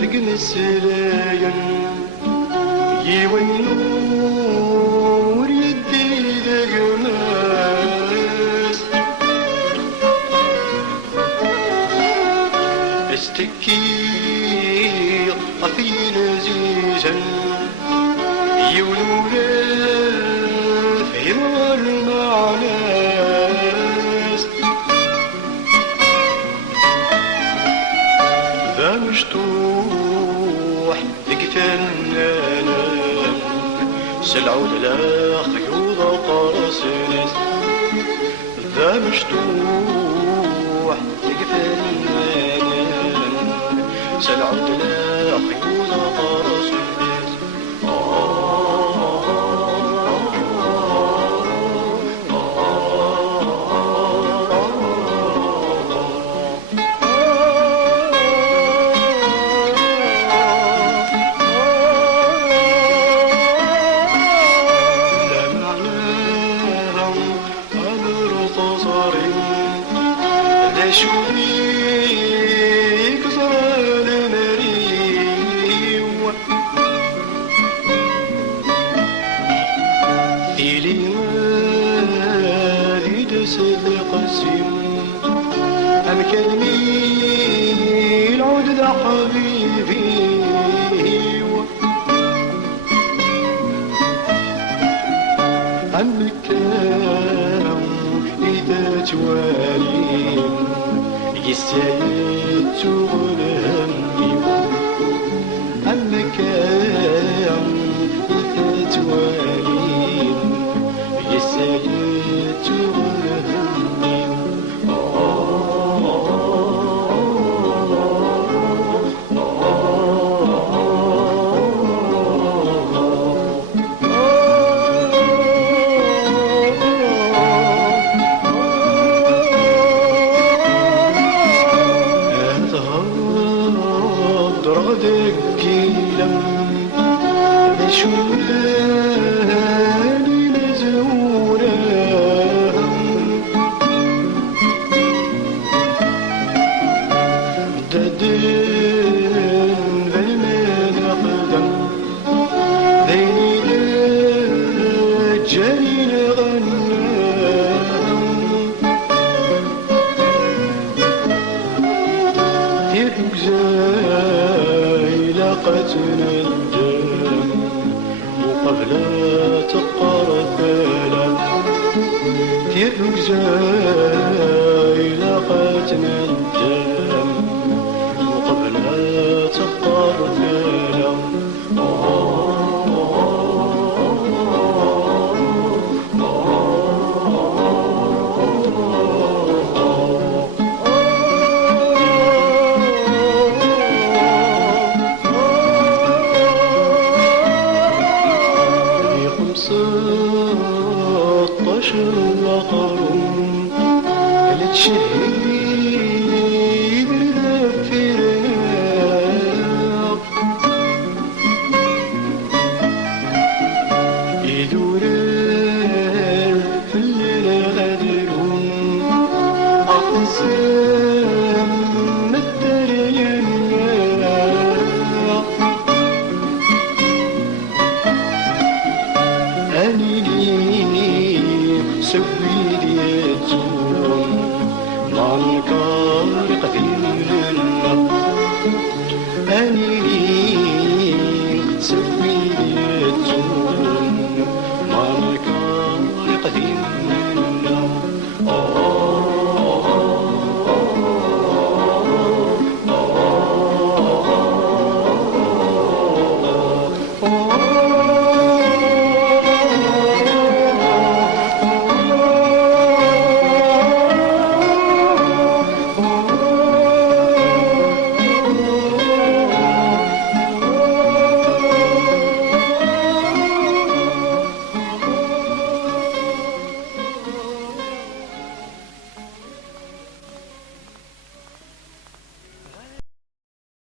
ذق مسلاين يونور يدي ذق ماس استكي أثيل عزيزا يونور فهم المعناس ذا مشطوح ذق فنانا سلعود لا خيوط قرص ناس ذا مشطوح ذق فنانا سلعود لا خيوط قرص ناس شوفيك زرال مريم إلي مالي دسد قسيم أم كلمي العود ذا حبيبي أم كان إذا تواليم يسعد شغل همي أما كان إذا تواليم يسعد شغل همي دقيلم شولاني لزورهم ددن بالمن قدم ذيني لجليل غنام تركزاي لقتنا الجم وقبل تقرثنا تركزاي لقتنا الجم وقبل تقرثنا وقرم لتشهيد ذفرنا يدور في الليل غدرهم أقسم الدريان سوي ديتهم مع الكار قديم لنا أني